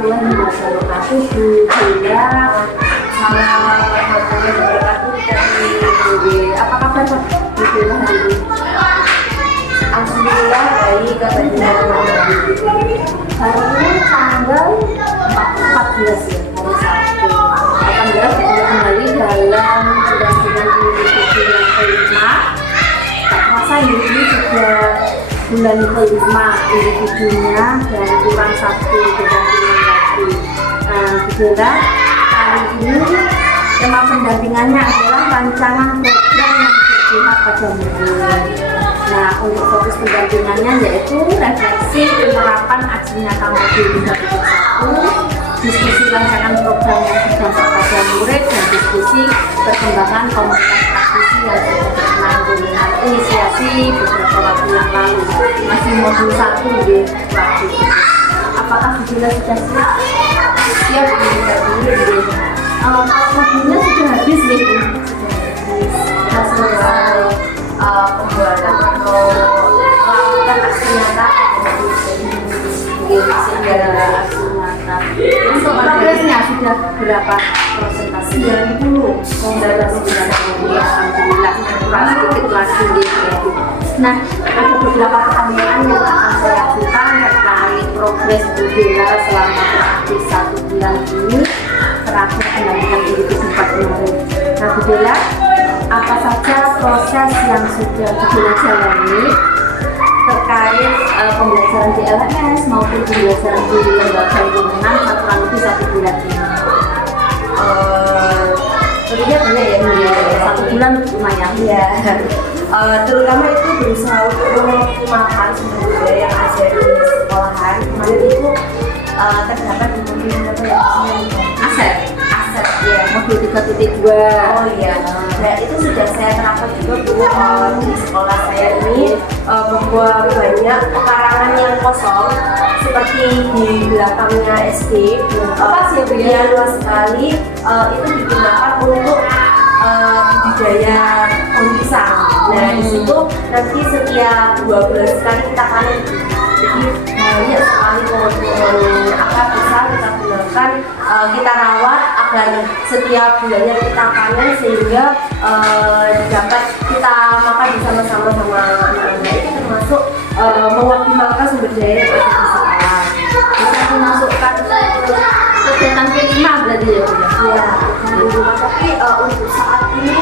warahmatullahi wabarakatuh. Bu Bella, warahmatullahi wabarakatuh. Apa kabar Bu Bella hari ini? Alhamdulillah baik, kabarnya Hari ini tanggal 14 ya, hari Sabtu. Alhamdulillah kita kembali dalam pendampingan individu yang kelima. Tak terasa ini sudah bulan kelima individunya dan kurang satu pendampingan lagi. Bella, kali ini tema pendampingannya adalah rancangan program yang berpihak pada murid. Nah, untuk fokus pendampingannya yaitu refleksi penerapan aksi nyata modul 3.1, diskusi rancangan program yang berdampak pada murid, dan diskusi perkembangan komunitas praktisi yang sudah berkenan dengan inisiasi beberapa waktu yang lalu. Masih modul 1 di waktu itu. Apakah Bella sudah siap? siap kita dulu. Kalau modulnya sudah habis nih, Sudah selesai pembuatan atau melakukan aksi nyata sehingga aksi nyata. Untuk progresnya sudah berapa persentase? 90. Alhamdulillah, kurang sedikit lagi gitu. Nah, ada beberapa pertanyaan yang akan saya ajukan terkait progres Bu Bella selama praktis 1 bulan ini terakhir pendampingan individu 4 kemarin. Nah, Bu Bella, apa saja proses yang sudah Bu Bella jalani terkait pembelajaran di LMS maupun pembelajaran di lembaga lingkungan kurang lebih 1 bulan ini? Tentunya banyak ya, 1 bulan lumayan. ya. Terutama itu berusaha untuk mengoptimalkan sumber daya yang ada di sekolahan. Kemarin itu terdapat di modul apa ya? Aset Ya. modul 3.2. Oh iya. Nah itu sudah saya terapkan juga Bu di sekolah saya ini, bahwa banyak pekarangan yang kosong seperti di belakangnya SD, ya luas sekali, itu digunakan untuk budidaya pohon pisang. Nah di situ nanti setiap 2 bulan sekali kita panen. Jadi banyak sekali pohon akar pisang kita gunakan, kita rawat agar setiap bulannya kita panen sehingga dapat kita makan bersama-sama sama anak-anak. Itu termasuk mengoptimalkan sumber daya yang ada di sekolah. Bisa dimasukkan kegiatan kelima berarti ya Bu ya? Ya, tapi untuk saat ini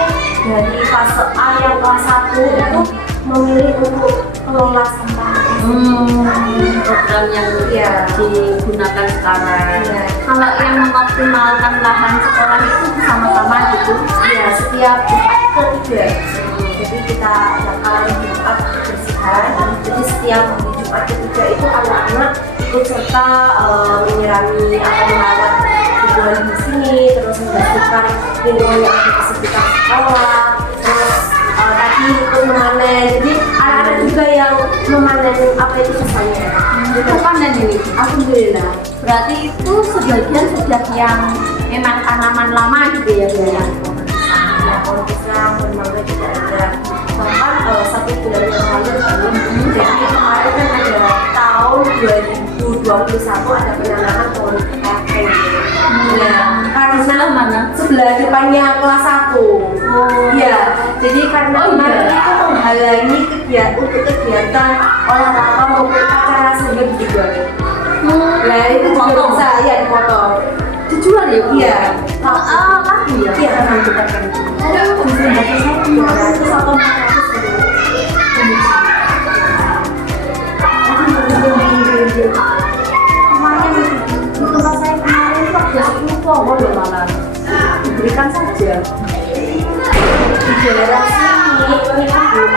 dari fase A yang kelas 1 itu memilih untuk kelola sampah. Program yang digunakan sekarang. Ya. Kalau yang mengoptimalkan lahan sekolah itu bersama-sama gitu? Ya, setiap Jumat ketiga. Jadi kita adakan Jumat kebersihan. Jadi setiap hari Jumat ketiga itu anak-anak ikut serta menyirami atau merawat lingkungan di sini, terus membersihkan lingkungan yang ada di sekitar sekolah, terus tadi ikut memanen. Jadi anak-anak juga yang memanen apa itu sisanya. Itu panen ini? Alhamdulillah. Berarti itu sebagian sudah yang memang tanaman lama gitu ya Bu ya? Ya, kalau pisang, pohon mangga juga ada. Bahkan 1 bulan yang lalu jadi kemarin kan ada tahun 2021 ada penanaman pohon kafe. Nah, karena Sebelah mana? sebelah depannya kelas 1. Ya, jadi karena kemarin itu menghalangi kegiatan olahraga maupun acara seni juga. Nah, itu juga bisa ya dipotong. Dijual ya Bu? Iya. Laku ya? Iya, memang kita kan. Justru baca saya 200 atau 400 lumayan itu. Di tempat saya kemarin itu ada 10 pohon loh malah. Diberikan saja. Di daerah sini ini belum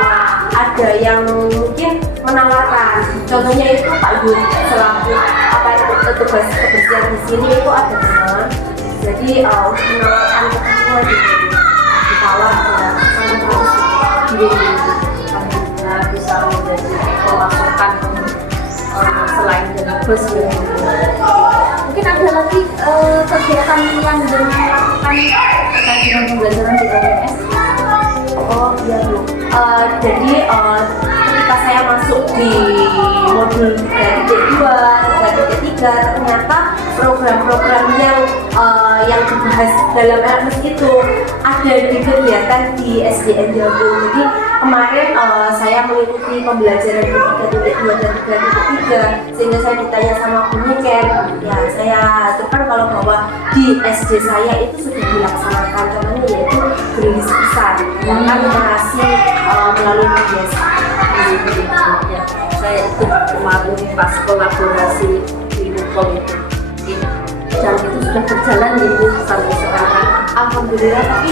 ada yang mungkin menawarkan. Contohnya itu Pak Yud selaku apa itu petugas kebersihan di sini itu ada teman. Jadi untuk menawarkan ketemuan ditawar ya sama terus Alhamdulillah bisa menjadi pemasukan selain dari bus ya. Mungkin ada lagi kegiatan yang dilakukan terkait dengan pembelajaran di LMS? Oh iya Bu. Jadi ketika saya masuk di modul 3.2, 3.3 ternyata program-program yang dibahas dalam LMS itu ada di kegiatan di SDN Jagung. Jadi kemarin saya mengikuti pembelajaran 3.2 dan 3.3 sehingga saya ditanya sama Bu Niken, ya saya aturkan kalau bahwa di SD saya itu sudah dilaksanakan contohnya yaitu gelis pesan bahkan literasi melalui media. Ya, saya ikut kemarin pas kolaborasi di Mukol itu. Dan itu sudah berjalan gitu sampai sekarang. Alhamdulillah, tapi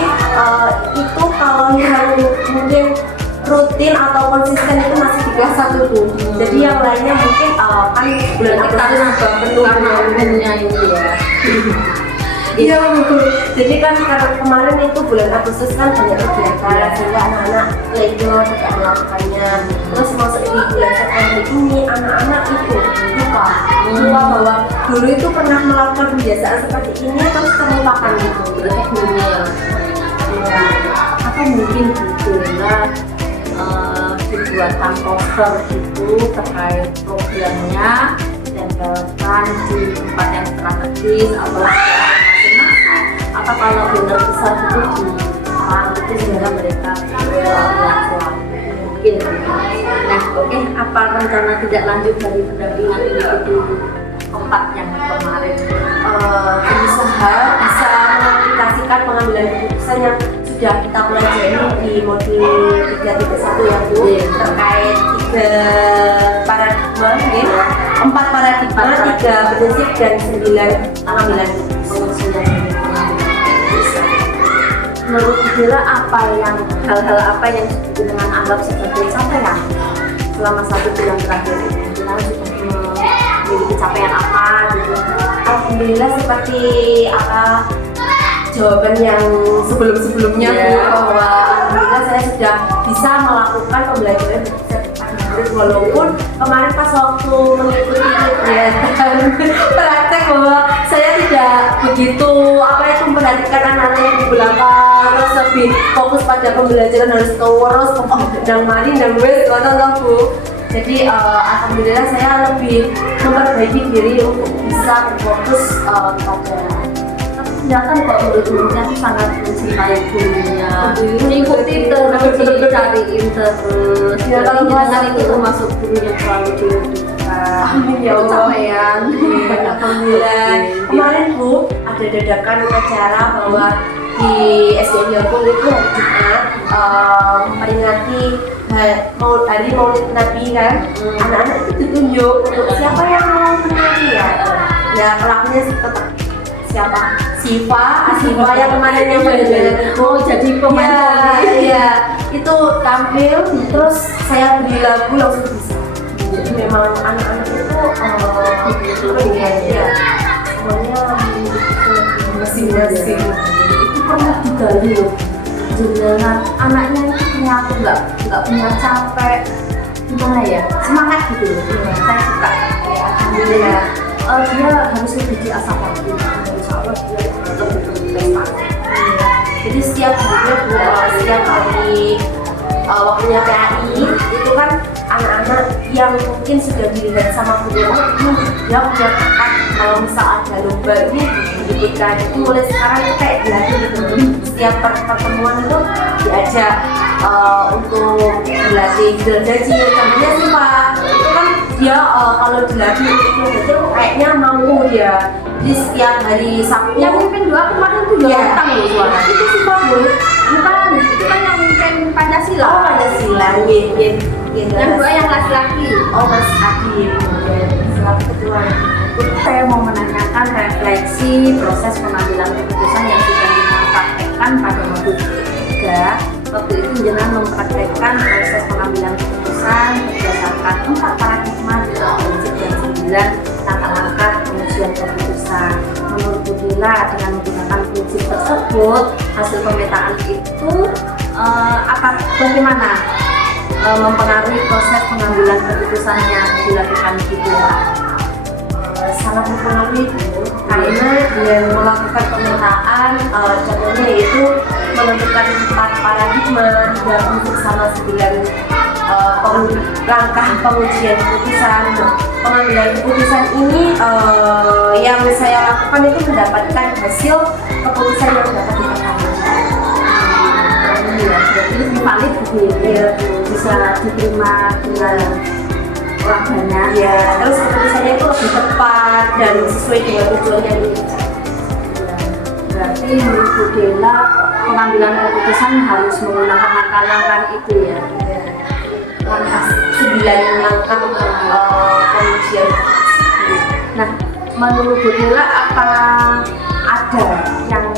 itu kalau yang mungkin rutin atau konsisten itu masih di kelas 1 Bu. Jadi yang lainnya mungkin kan bulan Agustus juga penuh karena umumnya ini ya. Iya Bu. Jadi kan karena kemarin itu bulan Agustus kan banyak kegiatan sehingga anak-anak Lego tidak melakukannya. Terus masuk di bulan September ini anak-anak itu lupa bahwa guru itu pernah melakukan kebiasaan seperti ini terus terlupakan gitu. Berarti gurunya yang apa mungkin dibuat dibuatkan poster itu terkait programnya, ditempelkan di tempat yang strategis atau masing-masing, atau kalau benar besar itu di itu sehingga mereka melakukan mungkin. Nah, oke, apa rencana tidak lanjut dari pendampingan individu 4 yang kemarin? Berusaha bisa mengaplikasikan pengambilan keputusan yang sudah kita pelajari di modul 3.1 ya Bu, terkait 3 paradigma, 4 paradigma, 3 prinsip dan 9 pengambilan keputusan. Menurut Bella hal-hal apa yang dengan anggap sebagai capaian selama 1 bulan terakhir ini? Bella sudah memiliki capaian apa gitu? Alhamdulillah seperti jawaban yang sebelumnya Bu, bahwa alhamdulillah saya sudah bisa melakukan pembelajaran bersertifikat hybrid walaupun kemarin pas waktu mengikuti kegiatan praktek bahwa saya tidak begitu memperhatikan anak-anak yang di belakang, terus lebih fokus pada pembelajaran harus terus dan mari dan wes Bu. Jadi alhamdulillah saya lebih memperbaiki diri untuk bisa berfokus pada kelihatan kok murid-muridnya sangat mencintai gurunya, mengikuti terus, dicariin terus. Ya, kalau dengan itu termasuk guru yang selalu dibutuhkan. Amin ya Allah. Capaian. Alhamdulillah. Kemarin Bu ada dadakan acara bahwa di SDN Jagung itu hari Jumat memperingati hari Maulid Nabi kan. Anak-anak itu ditunjuk untuk siapa yang mau menari ya pelakunya tetap siapa? Siva yang kemarin yang mau jadi pemain. Iya, itu tampil terus saya beri lagu langsung bisa. Jadi memang anak-anak itu ya semuanya masing-masing. Itu pernah digali loh. Jangan anaknya itu ternyata nggak punya capek, gimana ya, semangat gitu loh. Saya suka. Alhamdulillah. Dia harus lebih diasah lagi. Insya Allah dia lebih berprestasi. Jadi setiap hari waktunya PAI itu kan anak-anak yang mungkin sudah dilihat sama guru dia punya bakat kalau misal ada lomba ini diikutkan. Itu mulai sekarang itu kayak dilatih gitu. Setiap pertemuan itu diajak untuk dilatih jaji. Contohnya sih Pak, itu kan dia kalau dilatih itu kayaknya mampu dia. Jadi setiap hari Sabtu Yang mimpin 2 kemarin tuh ya, utang loh suara. itu sih Pak Bu. Bukan, itu kan yang mimpin Pancasila. Oh, Pancasila, Yang 2 yang laki-laki. Oh, Mas Adil, selaku ketua. Saya mau menanyakan refleksi proses pengambilan keputusan yang sudah dipraktekkan pada modul 3. Waktu itu jenengan mempraktekkan proses pengambilan keputusan berdasarkan 4 paradigma, 3 prinsip dan 9 langkah-langkah pengujian keputusan. Menurut Bu Dila, dengan menggunakan prinsip tersebut, hasil pemetaan itu bagaimana mempengaruhi proses pengambilan keputusan yang dilakukan di Dila? Sangat mempengaruhi karena dengan melakukan pemetaan contohnya yaitu menentukan 4 paradigma, 3 prinsip sama 9 langkah pengujian keputusan. Nah, pengambilan keputusan ini yang saya lakukan itu mendapatkan hasil keputusan yang dapat dipahami. Ya, jadi valid gitu ya, bisa diterima dengan orang banyak. Ya, terus keputusannya itu lebih tepat dan sesuai dengan tujuan yang diinginkan. Berarti menurut Bu Dela pengambilan keputusan harus menggunakan langkah-langkah itu ya. Langkah 9 langkah pengujian. Nah, menurut Bu Dela apa ada yang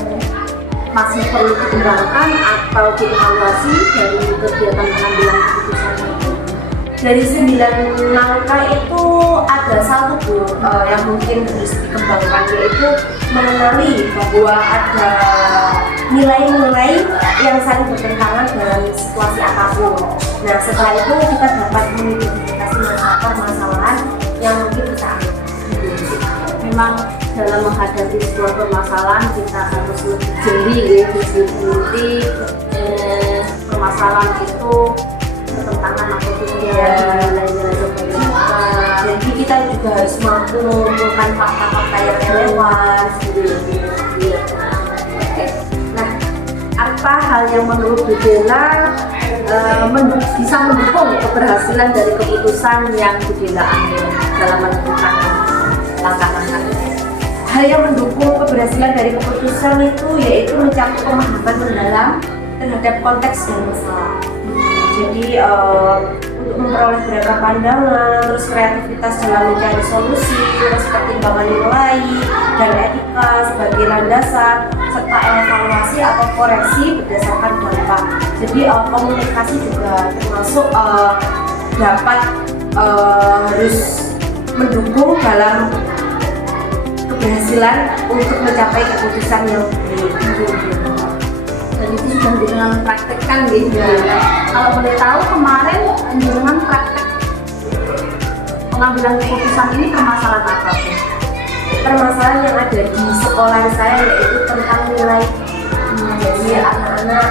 masih perlu dikembangkan atau dievaluasi dari kegiatan pengambilan keputusan itu? Dari 9 langkah itu ada satu Bu yang mungkin harus dikembangkan, yaitu mengenali bahwa ada nilai-nilai yang saling bertentangan dalam situasi apapun. Nah, setelah itu kita dapat mengidentifikasi permasalahan yang mungkin kita alami. Memang dalam menghadapi sebuah permasalahan kita harus lebih jeli ya, diskusi permasalahan itu bertentangan atau tidak nilai-nilai kebaikan. Jadi kita juga harus mampu mengumpulkan fakta-fakta yang relevan. Oke. Nah, apa hal yang menurut Bu Dela bisa mendukung keberhasilan dari keputusan yang Bu Dela ambil dalam menentukan langkah-langkah? Hal yang mendukung keberhasilan dari keputusan itu yaitu mencakup pemahaman mendalam terhadap konteks dan masalah. Jadi untuk memperoleh beberapa pandangan, terus kreativitas dalam mencari solusi, terus pertimbangan nilai dan etika sebagai landasan, serta evaluasi atau koreksi berdasarkan dampak. Jadi komunikasi juga termasuk dapat harus mendukung dalam keberhasilan untuk mencapai keputusan yang baik. Dan itu sudah dengan praktekkan gitu ya. Kalau boleh tahu kemarin dengan praktek pengambilan keputusan ini permasalahan apa sih? Permasalahan yang ada di sekolah saya yaitu tentang nilai. Jadi anak-anak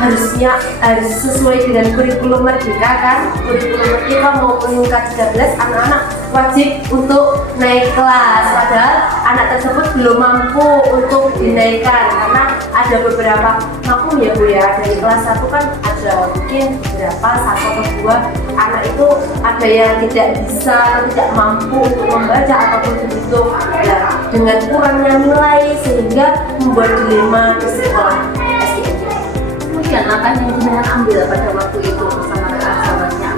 harus sesuai dengan kurikulum merdeka kan. Kurikulum merdeka maupun K13 anak-anak wajib untuk naik kelas, padahal anak tersebut belum mampu untuk dinaikkan karena ada beberapa mampu ya Bu ya. Dari kelas 1 kan ada mungkin beberapa 1 atau 2 anak itu ada yang tidak bisa atau tidak mampu untuk membaca ataupun berhitung. Nah, dengan kurangnya nilai sehingga membuat dilema di sekolah SDN. Kemudian apa yang dengan ambil pada waktu itu bersama sahabatnya?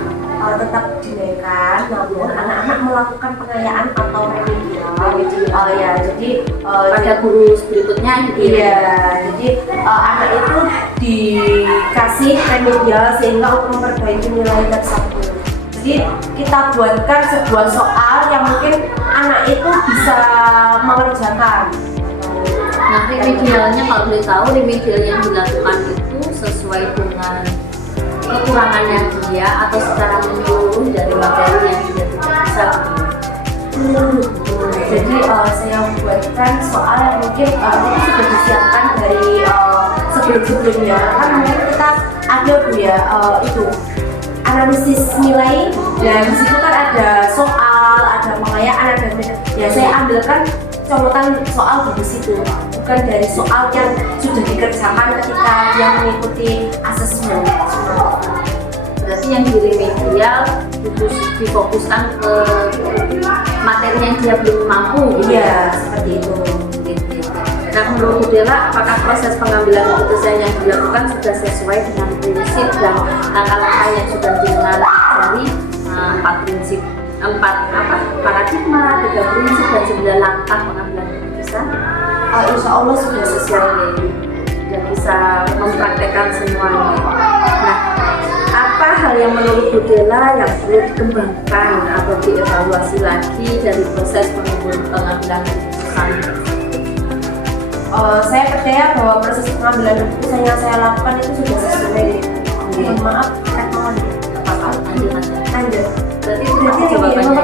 Tetap dinaikkan, namun anak-anak melakukan pengayaan atau remedial. Ya, jadi pada guru berikutnya gitu ya. Jadi anak itu dikasih remedial sehingga untuk memperbaiki nilai tersebut. Jadi kita buatkan sebuah soal yang mungkin anak itu bisa mengerjakan. Nah, remedialnya kalau boleh tahu remedial yang dilakukan itu sesuai dengan kekurangannya dia atau secara menyeluruh dari materi yang dia tidak bisa. Jadi saya buatkan soal yang mungkin itu sudah disiapkan dari sebelum-sebelumnya. Kan mungkin kita ada Bu ya itu analisis nilai dan di situ kan ada soal, ada pengayaan, ada ya saya ambilkan contohan soal di situ, bukan dari soal yang sudah dikerjakan ketika dia mengikuti asesmen. Berarti yang di remedial itu difokuskan ke materi yang dia belum mampu gitu. Iya, seperti itu. Nah, menurut Bu Dela, apakah proses pengambilan keputusan yang dilakukan sudah sesuai dengan prinsip dan langkah-langkah yang sudah dikenal dari 4 prinsip, 4 paradigma, 3 prinsip dan 9 langkah pengambilan keputusan? Insya Allah sudah sesuai dan bisa mempraktekkan semuanya. Nah, apa hal yang menurut Bu Dela yang perlu dikembangkan atau dievaluasi lagi dari proses pengambilan keputusan? Saya percaya bahwa proses pengambilan keputusan yang saya lakukan itu sudah sesuai. Maaf, lanjut. Berarti jawabannya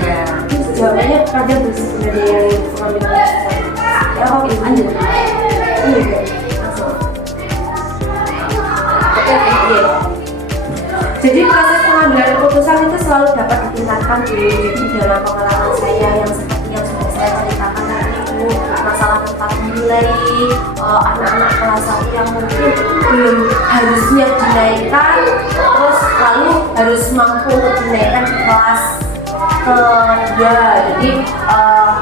ya. Jawabannya pada sebenarnya yang pengambilan keputusan. Ya, oke, lanjut. Langsung. Oke. menambahkan Bu, jadi dalam pengalaman saya yang seperti yang sudah saya ceritakan tadi Bu, masalah tentang nilai anak-anak kelas 1 yang mungkin belum harusnya dinaikkan, terus lalu harus mampu untuk dinaikkan di kelas kedua. Jadi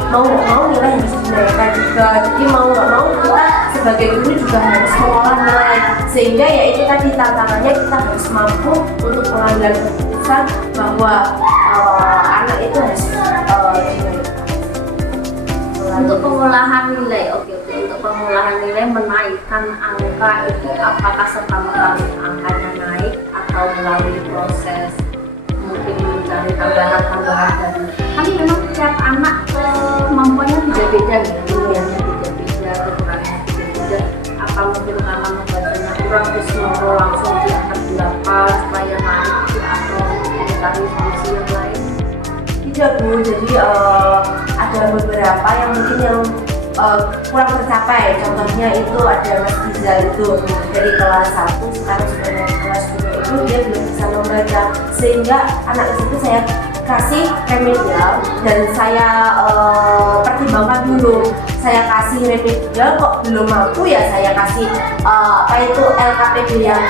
mau nggak mau nilai harus dinaikkan juga. Jadi mau nggak mau kita sebagai guru juga harus mengolah nilai, sehingga ya itu tadi tantangannya kita harus mampu untuk mengambil keputusan bahwa anak itu harus dinaikkan. Untuk pengolahan nilai, oke. Untuk pengolahan nilai menaikkan angka itu apakah serta-merta angkanya naik atau melalui proses mungkin mencari tambahan dari, tapi memang setiap anak kemampuannya beda-beda ya, nilainya beda-beda, kekurangannya beda-beda. Apa mungkin karena membacanya kurang terus mau langsung di angka 8 supaya naik gitu, atau mencari solusi yang lain? Tidak Bu, jadi ada beberapa yang mungkin yang kurang tercapai. Contohnya itu ada Mas Gizal itu dari kelas 1 sekarang sudah naik kelas 2 itu dia belum bisa membaca, sehingga anak itu saya kasih remedial dan saya pertimbangkan dulu. Saya kasih remedial kok belum mampu, ya saya kasih apa itu LKPD yang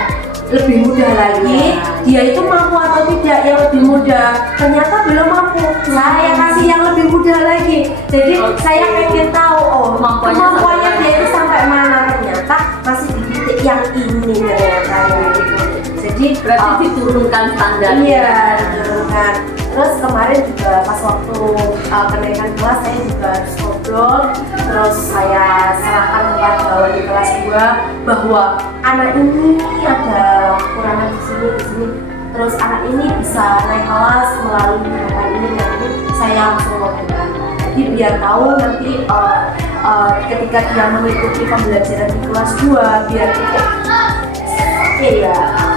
lebih mudah lagi. Dia itu mampu atau tidak yang lebih mudah, ternyata belum mampu, saya kasih yang lebih mudah lagi. Jadi saya pengen tahu kemampuannya dia itu sampai mana, ternyata masih di titik yang ini ternyata gitu. Jadi Berarti diturunkan standarnya. iya, diturunkan. Terus kemarin juga pas waktu kenaikan kelas saya juga harus ngobrol, terus saya serahkan kepada bahwa di kelas 2 bahwa anak ini ada kekurangan di sini, terus anak ini bisa naik kelas melalui gerakan ini dan ini saya langsung ngobrol. Jadi biar tahu nanti ketika dia mengikuti pembelajaran di kelas 2 biar tidak ya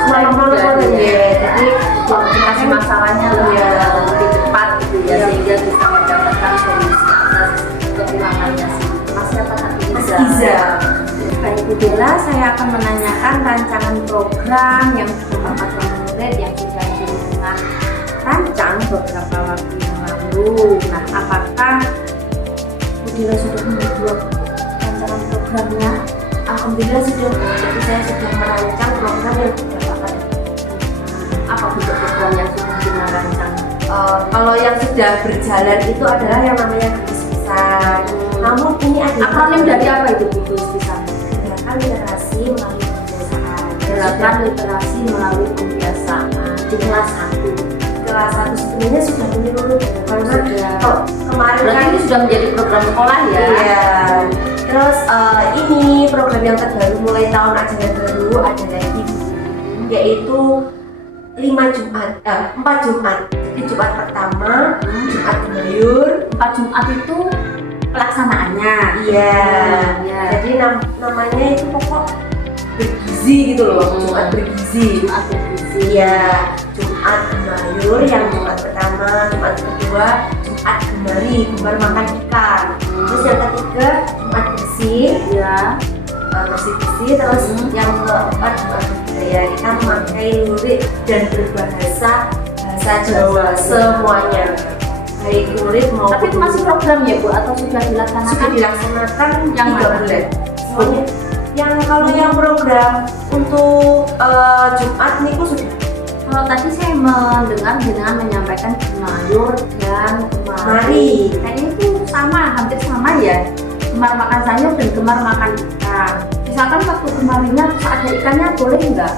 malam-malam ya. Jadi komunikasi masalahnya lebih cepat gitu ya, sehingga bisa mendapatkan solusi atas kekurangannya si Mas siapa tadi? Mas Iza. Baik Bu Bella, saya akan menanyakan rancangan program yang sudah Bapak murid yang sudah dengan rancang beberapa waktu yang lalu. Nah, apakah Bu Bella sudah membuat rancangan programnya? Alhamdulillah sudah, jadi saya sudah merancang program yang didapatkan. Apa bentuk program yang sudah dirancang? Kalau yang sudah berjalan itu adalah yang namanya garis besar. Namun ini ada Akronim dari apa itu Bu bisa? gerakan literasi melalui pembiasaan. Gerakan literasi melalui pembiasaan di kelas 1. Kelas 1 sebenarnya sudah menyeluruh karena kemarin Berarti kan ini sudah menjadi program sekolah ya? iya. Terus ini program yang terbaru mulai tahun ajaran baru ada lagi, yaitu 4 Jumat. Jadi Jumat pertama, Jumat Gemayur. 4 Jumat itu pelaksanaannya. Iya. Iya. Jadi namanya itu pokok bergizi gitu loh. Jumat bergizi. Jumat bergizi. Iya. Jumat Gemayur yang Jumat pertama, Jumat kedua, Jumat Gemari, gemar makan ikan. Terus yang ketiga Jumat bersih. Ya. Bersih-bersih. Terus yang keempat Jumat budaya. Kita memakai lurik dan berbahasa Jawa semuanya. Baik lurik maupun Tapi itu masih program ya Bu atau sudah dilaksanakan? sudah dilaksanakan Yang 3 mana? bulan semuanya. Yang kalau yang program untuk Jumat niku sudah. Kalau tadi saya mendengar dengan menyampaikan Gemayur dan Gemari. Kayaknya itu sama, hampir sama ya. Gemar makan sayur dan gemar makan ikan. Misalkan waktu gemarinya terus ada ikannya boleh nggak?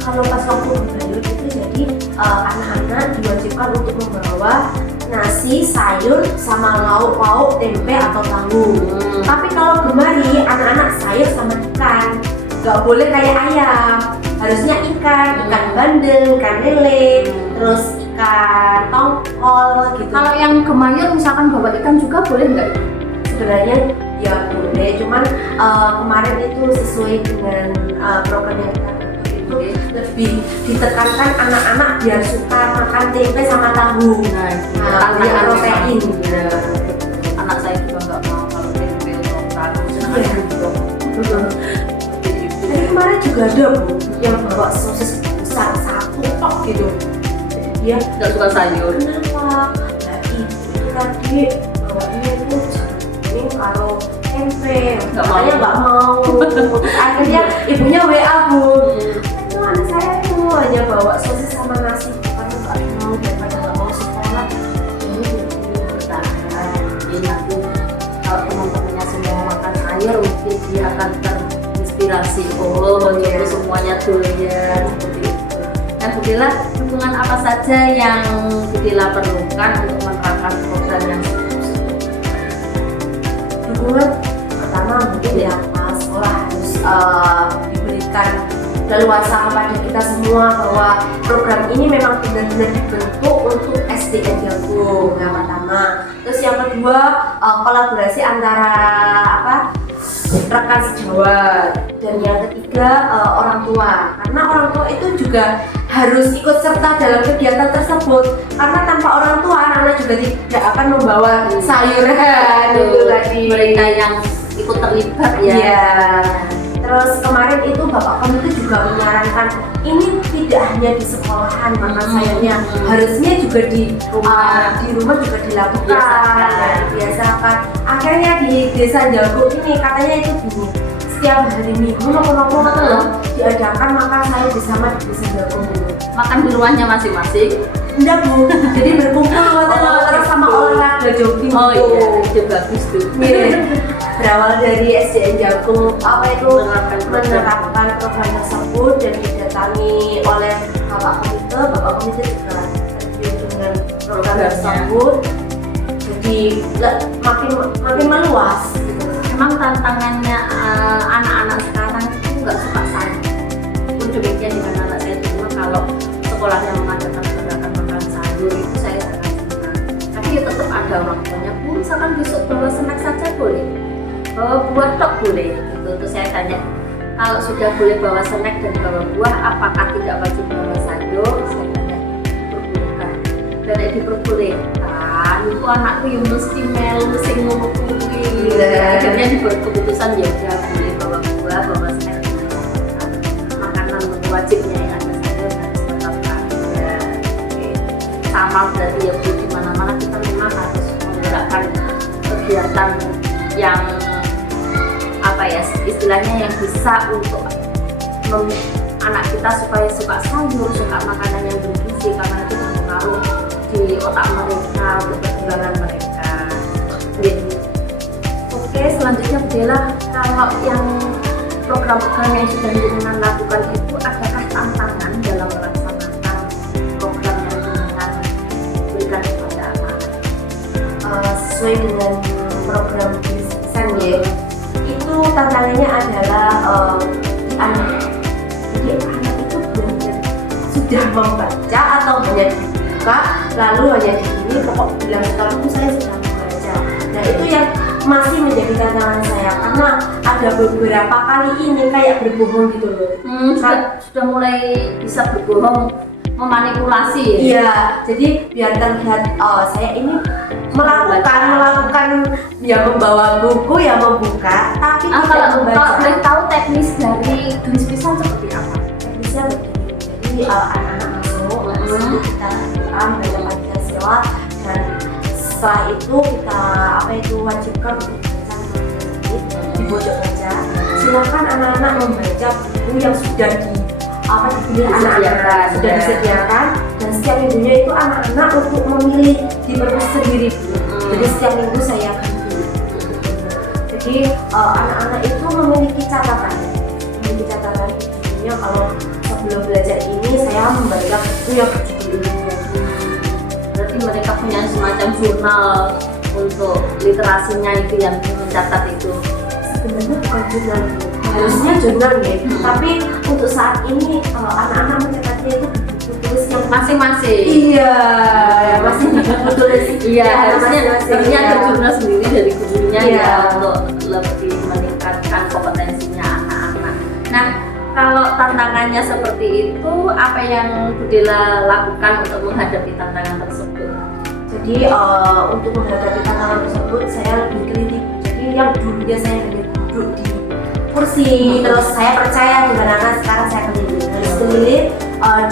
Kalau pas waktu Gemari itu jadi anak-anak diwajibkan untuk membawa nasi, sayur, sama lauk-lauk, tempe atau tahu. Tapi kalau Gemari anak-anak sayur sama ikan. Nggak boleh kayak ayam. Harusnya ikan bandeng, ikan lele, terus ikan tongkol gitu. Kalau yang Gemayur misalkan bawa ikan juga boleh nggak? Sebenarnya ya boleh, cuman kemarin itu sesuai dengan program yang kita bentuk itu lebih ditekankan anak-anak biar suka makan tempe sama tahu. Biar protein. Ya. Anak saya juga nggak mau kalau tempe atau tahu, senang juga. Tadi kemarin juga ada Bu yang bawa sosis besar 1 tok gitu. dia nggak suka sayur. kenapa? Nah itu tadi bawanya itu ini kalau tempe, makanya nggak mau. Terus akhirnya ibunya WA Bu, itu anak saya tuh hanya bawa sosis sama nasi karena nggak mau daripada nggak mau sekolah. Ini Bertahan. Jadi nanti kalau teman-temannya semua makan sayur, mungkin dia akan terinspirasi. Oh, Iya. semuanya doyan seperti itu. Dan Budila, dukungan apa saja yang Budila perlukan untuk menerapkan program yang dukungan pertama mungkin ya sekolah harus diberikan leluasa kepada kita semua bahwa program ini memang benar-benar dibentuk untuk SDN Jagung yang pertama. Terus yang kedua kolaborasi antara rekan sejawat, dan yang ketiga orang tua, karena orang tua itu juga harus ikut serta dalam kegiatan tersebut, karena tanpa orang tua anak-anak juga tidak akan membawa sayuran itu tadi. mereka yang ikut terlibat ya. Iya. Terus kemarin itu Bapak Komite juga menyarankan ini tidak hanya di sekolahan maka sayangnya harusnya juga di rumah juga dilakukan, dibiasakan. Akhirnya di Desa Jagung ini katanya itu gini, setiap hari Minggu nopo-nopo diadakan makan sayur bersama di Desa Jagung dulu. Makan di rumahnya masing-masing. Enggak Bu, jadi berkumpul terus sama olahraga jogging. Oh iya, itu bagus tuh. Berawal dari SDN Jagung Menerapkan program tersebut dan didatangi oleh Bapak Komite juga terjun dengan program tersebut, jadi makin meluas gitu. Memang tantangannya anak-anak sekarang itu nggak suka sayur. Pun demikian dengan anak saya cuma kalau sekolahnya mengadakan gerakan makan sayur itu saya sangat senang. Tapi ya tetap ada orang tuanya, Bu, misalkan besok bawa snack saja boleh, bawa buah tok boleh. Gitu. Terus saya tanya, kalau sudah boleh bawa snack dan bawa buah, apakah tidak wajib bawa sayur? Saya tanya, diperbolehkan. Dan diperbolehkan, itu anakku yang mesti melu sing ngomong kuwi. Akhirnya dibuat keputusan ya udah boleh bawa buah, bawa snack. Makanan wajibnya yang ada sayur harus tetap ada. Oke. Sama berarti ya Bu, di mana-mana kita memang harus menggerakkan kegiatan yang istilahnya yang bisa untuk anak kita supaya suka sayur, suka makanan yang bergizi, karena itu berpengaruh di otak mereka, untuk perkembangan mereka. Oke, selanjutnya Bella, kalau yang program-program yang sudah Jenengan lakukan itu, adakah tantangan dalam melaksanakan program yang Jenengan berikan kepada anak? Sesuai dengan program desain ya, itu tantangannya adalah di anak. Jadi anak itu benar-benar sudah membaca atau hanya dibuka lalu hanya ini pokok bilang kalau saya sudah membaca. Nah itu yang masih menjadi tantangan saya, karena ada beberapa kali ini kayak berbohong gitu loh. Sudah mulai bisa berbohong, memanipulasi ya? Iya, jadi biar terlihat saya ini melakukan ya membawa buku ya membuka, tapi tidak membaca. Kalau boleh tahu teknis dari tulis pisang seperti apa? Teknisnya begini, jadi anak-anak masuk, lalu kita lakukan baca Pancasila, dan setelah itu kita wajibkan untuk baca di pojok baca. Silakan anak-anak membaca buku yang sudah dipilih anak-anak, sudah disediakan, dan setiap minggunya itu anak-anak untuk memilih di perpus sendiri. Jadi setiap minggu saya ganti. Jadi anak-anak itu memiliki catatan bukunya, kalau sebelum belajar ini saya membaca buku yang berjudul ini. Berarti mereka punya semacam jurnal untuk literasinya itu yang mencatat itu. Sebenarnya bukan jurnal, harusnya jurnal ya. Tapi untuk saat ini anak-anak mencatatnya itu buku tulis yang Masing-masing. iya, masih buku tulis. Iya, harusnya ada jurnal sendiri dari gurunya Iya. ya, untuk lebih meningkatkan kompetensinya anak-anak. Nah, kalau tantangannya seperti itu, apa yang Budila lakukan untuk menghadapi tantangan tersebut? Jadi untuk menghadapi tantangan tersebut saya lebih kritik. Jadi yang dulunya saya hanya duduk di kursi, terus saya percaya dengan anak, sekarang saya keliling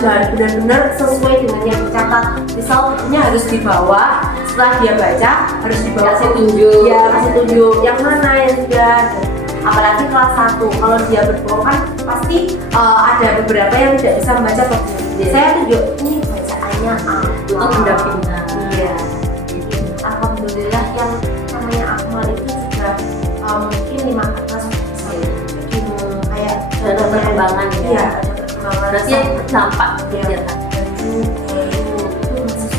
dan benar-benar sesuai dengan yang dicatat. Misal bukunya harus dibawa, setelah dia baca harus dibawa Kasih tunjuk. ya, kasih tunjuk yang mana yang sudah. Apalagi kelas 1, kalau dia berbohong kan pasti ada beberapa yang tidak bisa membaca buku. Saya tunjuk ini bacaannya apa. Untuk pendampingan. Iya. Alhamdulillah yang namanya Akmal itu sudah mungkin 5 kelas selesai. Jadi kayak Ada perkembangan ya. Iya, ada perkembangan. Berarti yang berdampak Iya. kegiatan. Baju itu masih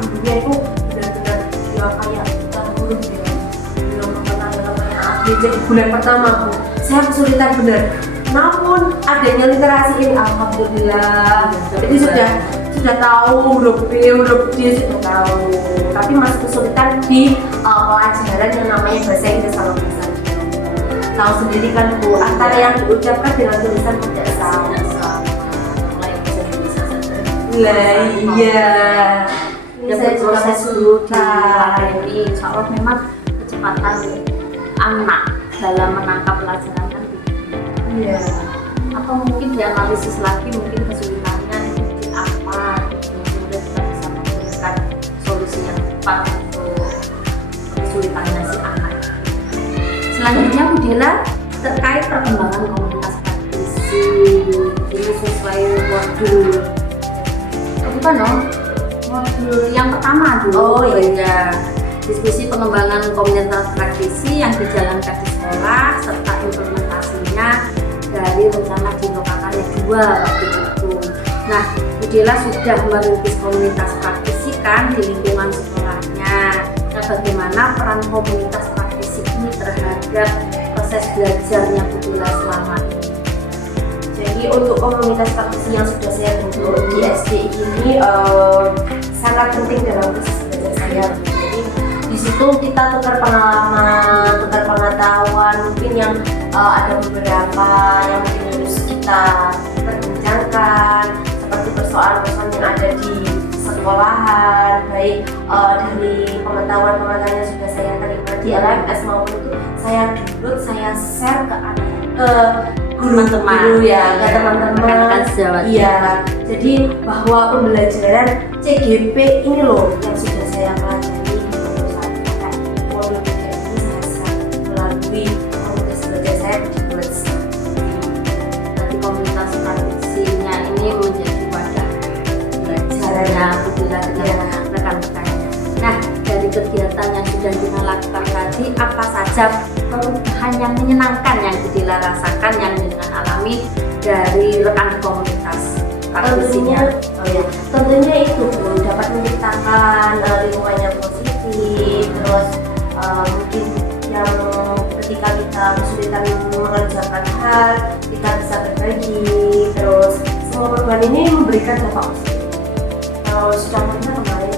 dulunya itu benar-benar dia kayak kita huruf ya. Belum mengenal yang namanya ABCD. Jadi bulan pertama Bu, saya kesulitan benar. Namun adanya literasi ini alhamdulillah. Jadi sudah tahu huruf B, huruf D sudah tahu. Tapi masih kesulitan di pelajaran yang namanya bahasa Inggris sama bahasa Jawa. Tahu sendiri kan Bu, antara yang diucapkan dengan tulisan tidak sama. Mulai bisa saja. Lah iya. Ya proses dulu di ini, insya Allah memang kecepatan anak dalam menangkap pelajaran kan Iya. atau mungkin dianalisis lagi mungkin kesulitannya di apa kemudian kita bisa memberikan solusi yang tepat untuk kesulitannya si anak. Selanjutnya Bu Dela terkait perkembangan komunitas praktisi ini sesuai modul bukan dong modul yang pertama dulu. Oh, iya. Ya, diskusi pengembangan komunitas praktisi yang dijalankan di sekolah serta implementasinya dari rencana Dino Karya 2 waktu itu. Nah, Bu Dela sudah merintis komunitas praktisi kan di lingkungan sekolahnya. Nah, bagaimana peran komunitas praktisi ini terhadap proses belajarnya Bu Dela selama ini? Jadi untuk komunitas praktisi yang sudah saya bentuk di SD ini sangat penting dalam proses belajar saya. Jadi di situ kita tukar pengalaman, tukar pengetahuan, mungkin yang ada beberapa yang mungkin harus kita perbincangkan seperti persoalan-persoalan yang ada di sekolahan, baik dari pengetahuan-pengetahuan yang sudah saya terima di LMS maupun itu saya download, saya share ke anak guru ya, ke teman-teman. Iya, jadi bahwa pembelajaran CGP ini loh yang sudah saya pelajari di perusahaan modul ini saya share melalui komunitas belajar saya di Blitz. Nanti komunitas praktisinya ini menjadi wadah belajarnya Bu Dela dengan rekan-rekannya. Nah, dari kegiatan yang sudah kita lakukan tadi, apa saja perubahan yang menyenangkan yang Bu Dela rasakan, yang dengan alami dari rekan komunitas praktisinya? Tentunya itu Bu, dapat menciptakan lingkungan yang positif, terus mungkin yang ketika kita kesulitan mengerjakan hal, kita bisa berbagi, terus semua perubahan ini memberikan dampak positif. Kalau sudah pernah kemarin,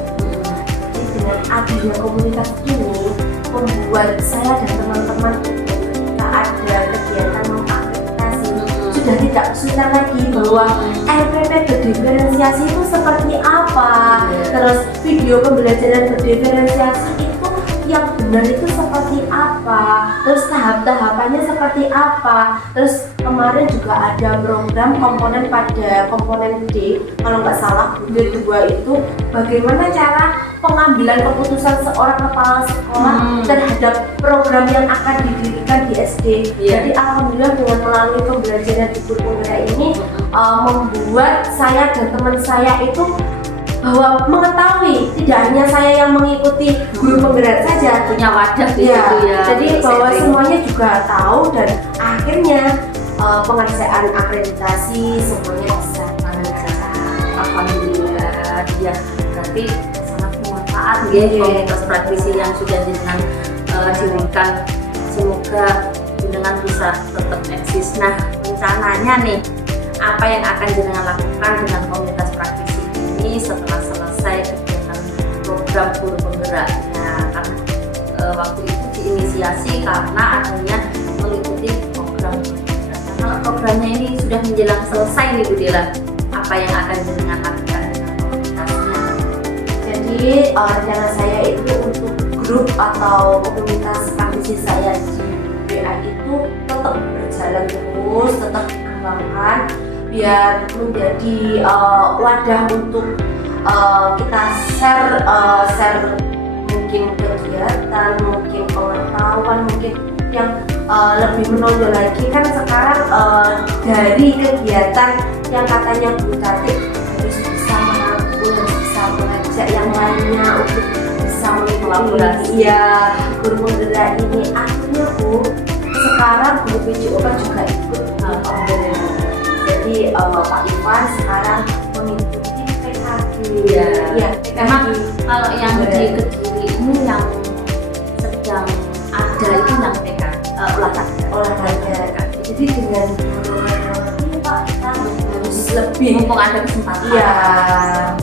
jadi dengan adanya komunitas ini membuat saya dan teman-teman ketika ada kegiatan mengakreditasi sudah tidak kesulitan lagi bahwa RPP berdiferensiasi itu seperti apa, terus video pembelajaran berdiferensiasi itu yang benar itu seperti apa, terus tahap-tahapannya seperti apa. Terus kemarin juga ada program komponen pada komponen D, kalau nggak salah D2 itu bagaimana cara pengambilan keputusan seorang kepala sekolah terhadap program yang akan didirikan di SD. Jadi alhamdulillah dengan melalui pembelajaran di guru penggerak ini membuat saya dan teman saya itu bahwa mengetahui tidak hanya saya yang mengikuti guru penggerak saja, Punya wadah di situ ya. jadi bahwa semuanya juga tahu dan akhirnya pengerjaan akreditasi semuanya bisa lancar. Alhamdulillah, ya berarti sangat bermanfaat ya komunitas praktisi yang sudah dengan dirikan. Semoga dengan bisa tetap eksis. Nah, rencananya nih apa yang akan jenengan lakukan dengan komunitas praktisi ini setelah selesai kegiatan program guru penggerak? Nah, karena waktu itu diinisiasi karena adanya mengikuti program. Kalau programnya ini sudah menjelang selesai nih Bu Dela, apa yang akan jenengan lakukan dengan komunitasnya? Jadi rencana saya itu untuk grup atau komunitas praktisi saya di WA itu tetap berjalan terus, tetap dikembangkan. biar menjadi wadah untuk kita share mungkin kegiatan, mungkin pengetahuan, mungkin yang lebih menonjol lagi. Kan sekarang dari kegiatan yang katanya Bu Tati harus bisa merangkul, harus bisa mengajak yang lainnya untuk bisa mengikuti guru penggerak ini. Akhirnya Bu, sekarang guru PJOK juga ikut penggerak. Jadi Pak Ivan sekarang mengikuti PKG. Memang kalau yang di Kediri ini yang sedang ada itu yang olahraga. Jadi dengan ini Pak, kita harus lebih mumpung ada kesempatan. Iya.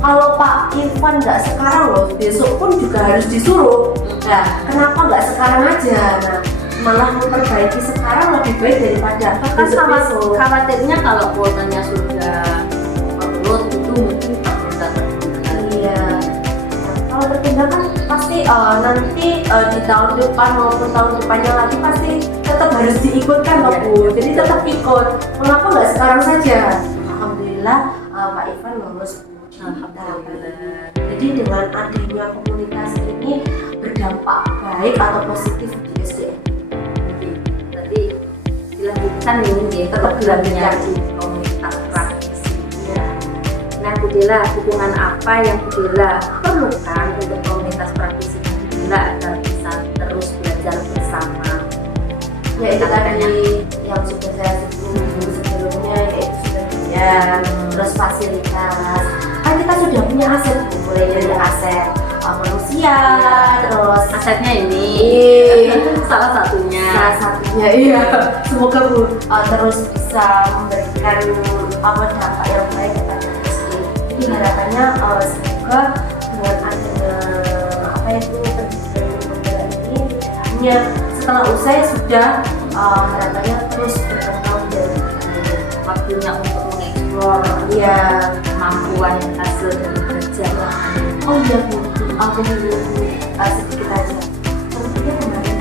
Kalau Pak Ivan nggak sekarang loh, besok pun juga harus disuruh. Nah, kenapa nggak sekarang aja? Nah, malah memperbaiki sekarang lebih baik daripada Kan sama khawatirnya kalau kuotanya sudah overload itu mungkin tertunda. Iya. Nah, kalau tertunda kan pasti nanti di tahun depan maupun tahun depannya lagi pasti tetap harus diikutkan Pak Bu. Jadi tetap ikut. Mengapa nggak sekarang saja? Alhamdulillah Pak Ivan lulus. Alhamdulillah. Jadi dengan adanya komunitas ini berdampak baik atau positif di SDM. Jadi dilanjutkan ini tetap dilanjutkan di komunitas praktisi. Nah, Bu Dela, dukungan apa yang Bu Dela perlukan untuk komunitas praktisi Bu Dela agar bisa terus belajar bersama? Ya itu tadi yang sudah saya sebelumnya, yaitu sudah terus fasilitas. Kan kita sudah punya aset, mulai dari aset manusia, terus Asetnya ini salah satunya. Iya. Semoga Bu terus bisa memberikan dampak yang baik kepada SD. Jadi harapannya semoga dengan adanya pendidikan ini hanya setelah usai sudah harapannya terus berkembang dan Waktunya untuk mengeksplor kemampuan hasil dari belajar. Oh iya Bu, aku sedikit aja. Tentunya kemarin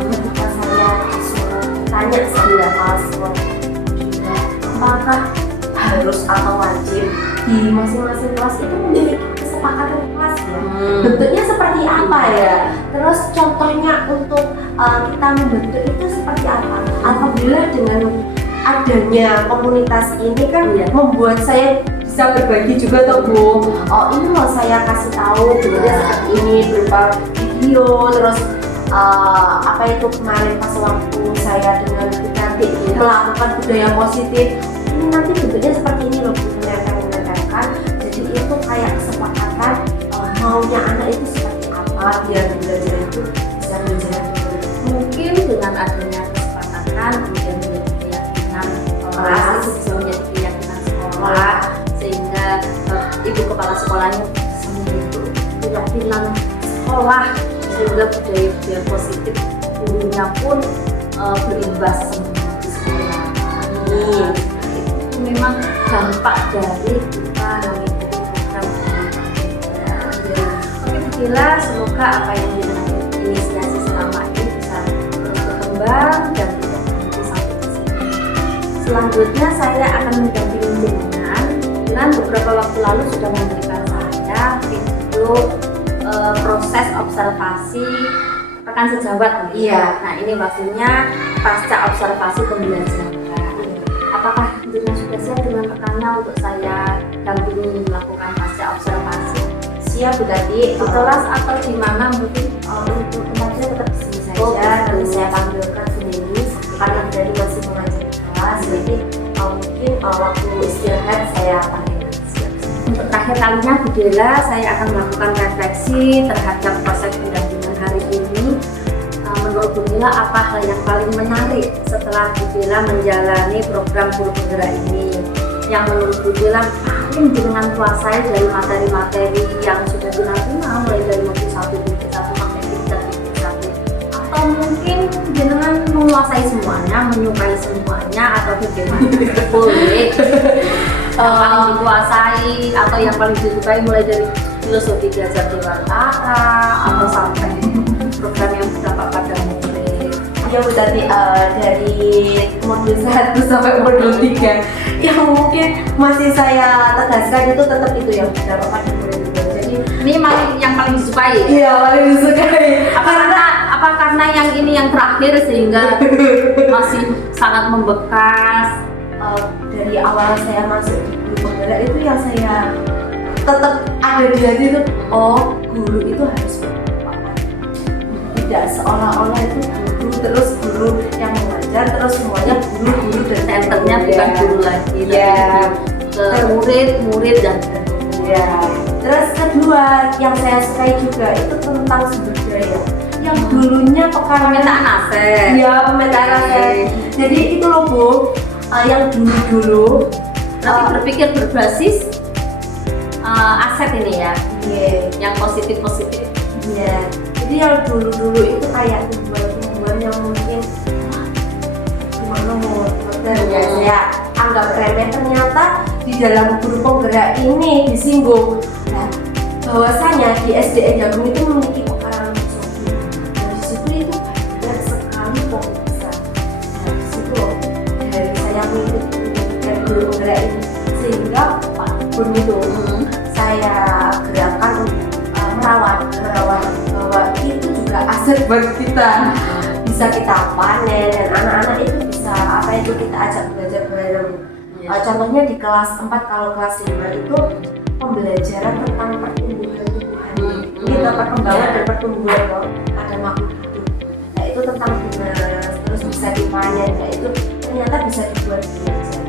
ketika saya disuruh tanya sama mahasiswa, apakah harus atau wajib di masing-masing kelas itu memiliki kesepakatan kelas ya? Bentuknya seperti apa ya? Terus contohnya untuk kita membentuk itu seperti apa? Alhamdulillah dengan adanya komunitas ini kan membuat saya bisa berbagi juga toh Bu. Oh ini loh saya kasih tahu bentuknya seperti ini berupa video, terus apa itu kemarin pas waktu saya dengan nanti melakukan budaya positif ini nanti bentuknya seperti ini loh Bu, menandakan. Jadi itu kayak kesepakatan maunya anak itu seperti apa biar belajar itu bisa belajar. Mungkin dengan adanya kesepakatan kemudian menjadi keyakinan kelas, menjadi keyakinan sekolah, sehingga ibu kepala sekolahnya bisa membentuk keyakinan sekolah, sehingga budaya positif gurunya pun berimbas di sekolah. Itu memang dampak dari kita mengikuti program Bila semoga apa yang diinisiasi selama ini bisa terus berkembang dan tidak berhenti sampai di sini. Selanjutnya saya akan mendampingi dengan beberapa waktu lalu sudah memberikan saya video proses observasi rekan sejawat. Iya. Nah ini maksudnya pasca observasi pembelajaran. Apakah dengan sudah siap dengan rekannya untuk saya dampingi melakukan pasca observasi? Siap Bu Tati, Di kelas atau di mana mungkin? untuk tempatnya tetap di sini saja. Nanti saya panggilkan sendiri karena dari masih mengajar di kelas. Jadi mungkin waktu istirahat saya panggilkan. Untuk terakhir kalinya Bu Dela, saya akan melakukan refleksi terhadap proses pendampingan hari ini. Menurut Bu Dela, apa hal yang paling menarik setelah Bu Dela menjalani program guru penggerak ini? Yang menurut Bu Dela paling dengan kuasai dari materi-materi yang sudah dinantikan, mulai dari modul 1, titik 1, matematik dan titik 1, atau mungkin dengan menguasai semuanya, menyukai semuanya, atau bagaimana? Boleh. Yang paling dikuasai atau yang paling disukai mulai dari filosofi belajar dewantara atau sampai program yang berdampak pada murid. ya Bu tadi dari modul 1 sampai modul 3 yang mungkin masih saya tegaskan itu tetap itu yang tidak apa-apa juga. Jadi Ini yang paling disukai. iya paling disukai Apa karena yang ini yang terakhir sehingga masih sangat membekas? dari awal saya masuk di guru penggerak itu yang saya tetap ada di hati itu, oh guru itu harus bermanfaat. Tidak seolah-olah itu guru terus guru yang mengajar terus semuanya guru dan Centernya bukan guru lagi, ya. tapi ke murid dan Ya. Terus kedua yang saya sukai juga itu tentang sumber daya yang dulunya pemetaan aset. Iya, pemetaan aset. Jadi itu loh Bu, yang dulu Tapi berpikir berbasis aset ini ya, iya. yang positif. Iya. Jadi yang dulu itu kayak tumbuhan yang mungkin gimana mau ya saya anggap remeh, ternyata di dalam guru penggerak ini disinggung. Nah, bahwasanya di SDN Jagung itu memiliki pekarangan sosial. Dan di situ itu banyak sekali pemeriksaan. Nah, di situ dari saya mengikuti dari guru penggerak ini sehingga Pak Bun itu saya gerakan untuk merawat bahwa itu juga aset buat kita, bisa kita panen dan anak-anak itu bisa kita ajak belajar bareng. Contohnya di kelas 4, kalau kelas 5 itu pembelajaran tentang pertumbuhan. Kita perkembangan dan pertumbuhan loh pada makhluk hidup. Nah itu tentang tunas, terus bisa dipanen. Nah itu ternyata bisa dibuat belajar.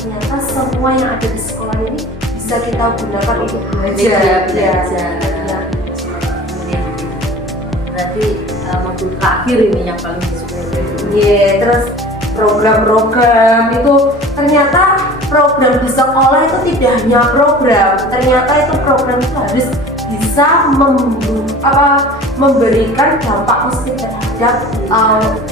Ternyata semua yang ada di sekolah ini bisa kita gunakan untuk belajar. Berarti modul terakhir ini yang paling disukai. Iya, terus program-program itu ternyata program di sekolah itu tidak hanya program, ternyata itu program itu harus bisa memberikan dampak positif terhadap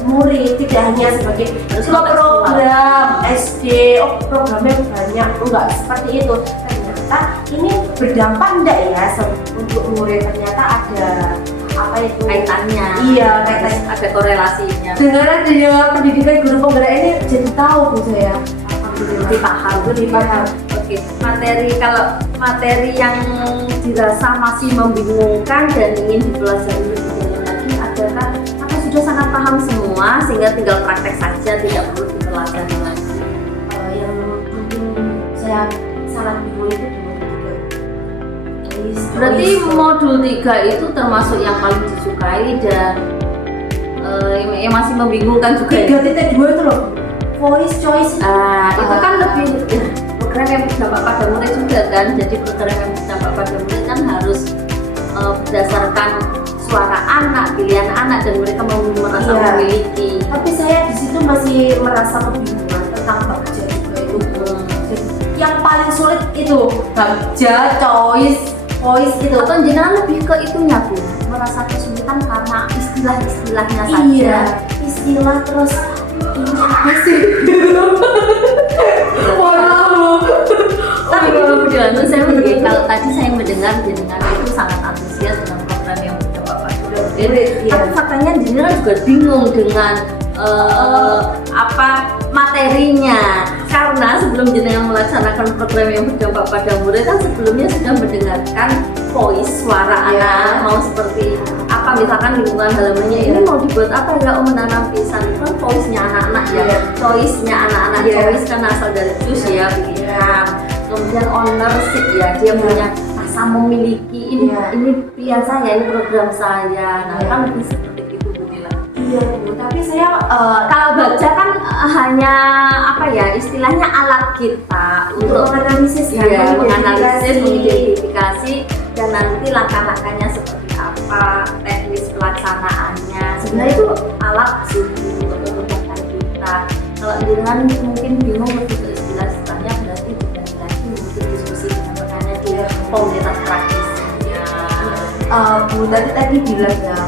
murid, tidak hanya sebagai program SD, programnya banyak, enggak seperti itu. Ternyata ini berdampak enggak ya untuk murid, ternyata ada kaitannya. Iya, kaitannya, ada korelasinya. dengan adanya pendidikan guru penggerak ini jadi tahu Bu saya. Lebih paham. Oke, kalau materi yang dirasa masih membingungkan dan ingin dipelajari lebih dalam lagi, adakah atau sudah sangat paham semua sehingga tinggal praktek saja, tidak perlu dipelajari lagi? Yang mungkin saya sangat bingung itu berarti modul 3 itu termasuk yang paling disukai dan yang masih membingungkan juga. 3.2 itu loh, voice choice. Itu kan lebih program yang berdampak pada murid juga kan. Jadi program yang berdampak pada murid kan harus berdasarkan suara anak, pilihan anak, dan mereka merasa memiliki. Tapi saya di situ masih merasa kebingungan tentang Bagja juga itu. Yang paling sulit itu Bagja, choice, voice itu. Atau jenengan lebih ke itunya Bu, merasa kesulitan karena istilah-istilahnya saja. Iya, istilah terus ini apa sih? Tapi kemudian saya begini, kalau tadi saya mendengar jenengan itu sangat antusias dengan program yang berdampak pada murid. Tapi faktanya jenengan juga bingung dengan materinya, karena sebelum jenengan melaksanakan program yang berdampak pada murid kan sebelumnya sudah mendengarkan voice suara anak mau seperti apa, misalkan lingkungan halamannya ini mau dibuat apa ya, menanam pisang, itu kan voice-nya anak-anak ya, choice-nya anak-anak, choice kan asal dari choose ya, pilihan. Kemudian ownership ya, dia punya rasa memiliki, ini pilihan saya, ini program saya. Nah kan lebih seperti itu Bu Dila. Iya Bu, tapi saya kalau baca kan hanya apa ya, istilahnya alat kita untuk menganalisis, mengidentifikasi, dan nanti langkah-langkahnya seperti apa, teknis pelaksanaannya. Sebenarnya itu alat sih untuk memudahkan kita. Kalau jenengan mungkin bingung lebih ke istilah-istilahnya, berarti bukan lagi mungkin diskusi dengan rekannya di komunitas praktisinya. Bu tadi bilang ya,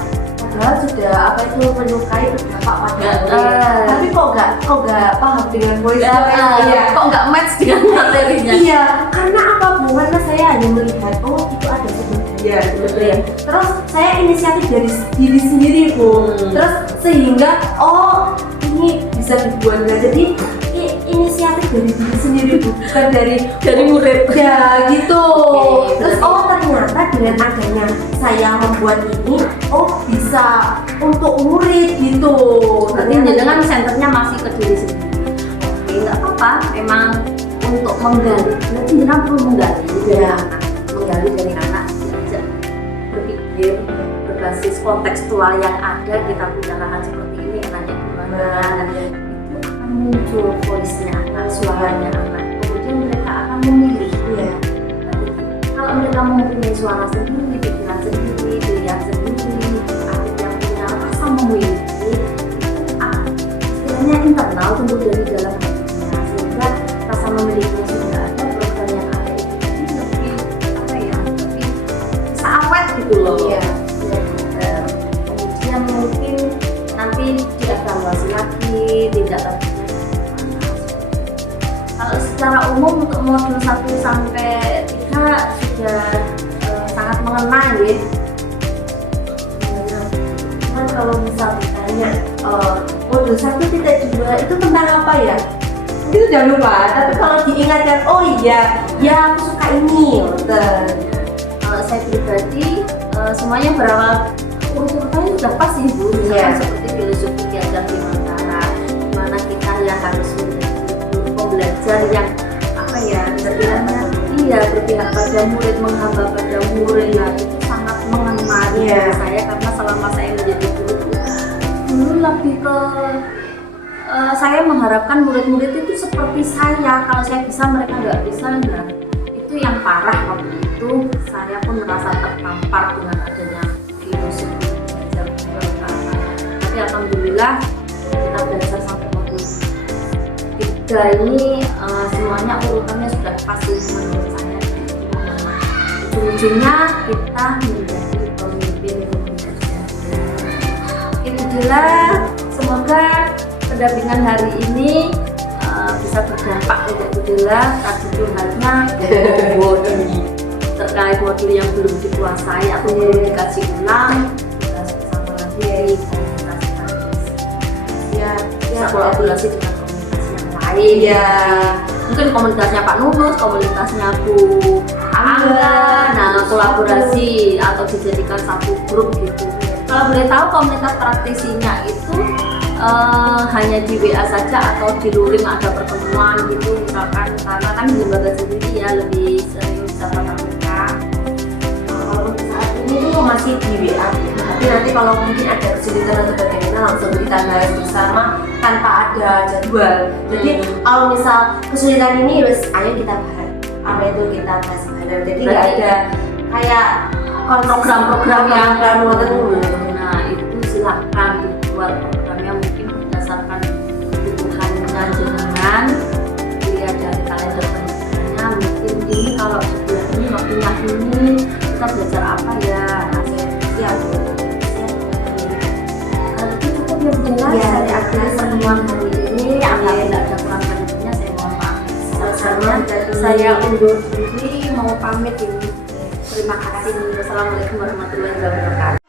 padahal sudah menyukai berdampak pada murid. Tapi kok nggak paham dengan voice note? Iya. Kok nggak match dengan materinya? Iya, karena apa bu? Karena saya hanya melihat, oh itu ada sebenarnya, gitu ya. Terus saya inisiatif dari diri sendiri bu. Terus sehingga oh ini bisa dibuat. Jadi inisiatif dari diri sendiri bu, bukan dari murid. Ya gitu. Terus oh ternyata dengan adanya saya membuat ini, oh bisa untuk murid gitu. Berarti dengan senternya masih ke diri sendiri. Oke, nggak apa-apa. Emang untuk menggali, nanti jenengan perlu menggali dari anak, menggali dari anak, diajak berpikir berbasis kontekstual yang ada. Kita punya lahan seperti ini, nanya gimana, itu akan muncul voice-nya anak, suaranya anak. Kemudian mereka akan memilih. Iya. Kalau mereka mempunyai suara sendiri, pikiran sendiri, pilihan sendiri, arti yang punya rasa memiliki, istilahnya internal tumbuh dari dalam hatinya, sehingga rasa memilikinya sudah ada, program yang ada itu lebih apa ya, lebih bisa awet gitu loh. Iya. Kemudian mungkin nanti dievaluasi lagi, tidak lagi. Kalau secara umum untuk modul 1 sampai 3 sudah sangat mengenal ya. Cuman kalau misal ditanya modul 1.2 itu tentang apa ya? Itu udah lupa, tapi kalau diingatkan, oh iya, ya aku suka ini. Kalau saya pribadi semuanya berawal urutannya sudah pas sih Bu. Misalkan seperti filosofi diajar Bimantara, dimana kita yang harus menjadi pembelajar yang apa ya, istilahnya berpihak pada murid, menghamba pada murid. Nah itu sangat mengena saya, karena selama saya menjadi guru dulu lebih ke saya mengharapkan murid-murid itu seperti saya. Kalau saya bisa, mereka nggak bisa. Nah itu yang parah waktu itu. Saya pun merasa tertampar dengan adanya filosofi belajar Bimantara. Tapi alhamdulillah kita belajar sampai modul 3 ini semuanya urutannya sudah pasti menurut saya. Ujung-ujungnya kita menjadi pemimpin Indonesia. Itu jelas. Semoga pendampingan hari ini bisa berdampak untuk jelas. Tadi curhatnya terkait modul yang belum dikuasai atau belum dikaji ulang, kita bersama lagi komunikasi ya kolaborasi dengan komunikasi yang lain ya. Mungkin komunitasnya Pak Nunus, komunitasnya Bu Angga, nah kolaborasi atau dijadikan satu grup gitu. Kalau boleh tahu komunitas praktisinya itu hanya di WA saja atau di luring ada pertemuan gitu misalkan, karena kan di lembaga sendiri ya lebih sering bisa tatap muka. Kalau saat ini tuh masih di WA, tapi nanti kalau mungkin ada kesulitan atau bagaimana langsung kita bahas bersama tanpa ada jadwal. Jadi kalau misal kesulitan ini wes ayo kita bahas apa itu kita bahas bareng. Jadi nggak ada kayak program-program yang tertentu. Nah itu silahkan dibuat programnya mungkin berdasarkan kebutuhannya jenengan, dilihat dari kalender pendidikannya. Mungkin ini kalau sebulan ini waktunya ini kita belajar apa ya, nah saya siap. Itu cukup ya Bu Jela, saya akhiri pertemuan hari ini. Apabila ada kurang lebihnya saya mohon maaf. Sama saya undur diri, mau pamit ini. Terima kasih. Wassalamualaikum warahmatullahi wabarakatuh.